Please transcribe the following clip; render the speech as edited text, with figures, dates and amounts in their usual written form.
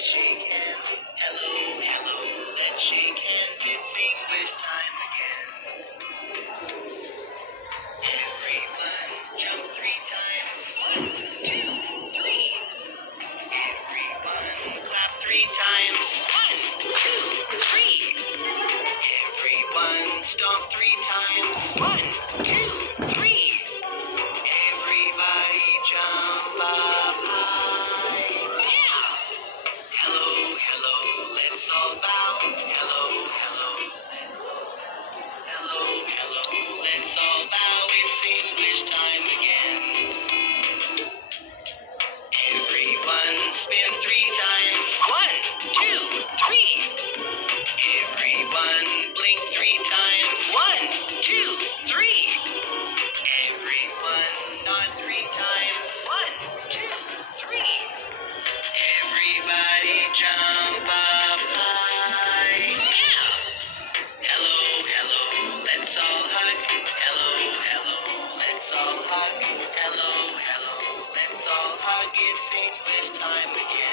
shake hands. Hello, hello, let's shake hands. It's English time again. Everyone jump 3 times. 1, 2, 3. Everyone clap 3 times. 1, 2, 3. Everyone stomp 3 times. 1, 2, 3. Everybody jump up high. Yeah! Hello, hello, let's all bow. Hello, hello, let's all bow. Hello, hello, let's all bow. It's English time again. Everyone spin 3 times. 1, 2, 3. Everyone blink 3 times. 1, 2, 3. Everyone nod 3 times. 1, 2, 3. Everybody jump up high. Yeah! Hello, hello, let's all hug. Hello, hello, let's all hug. Hello, hello, let's all hug. It's English time again.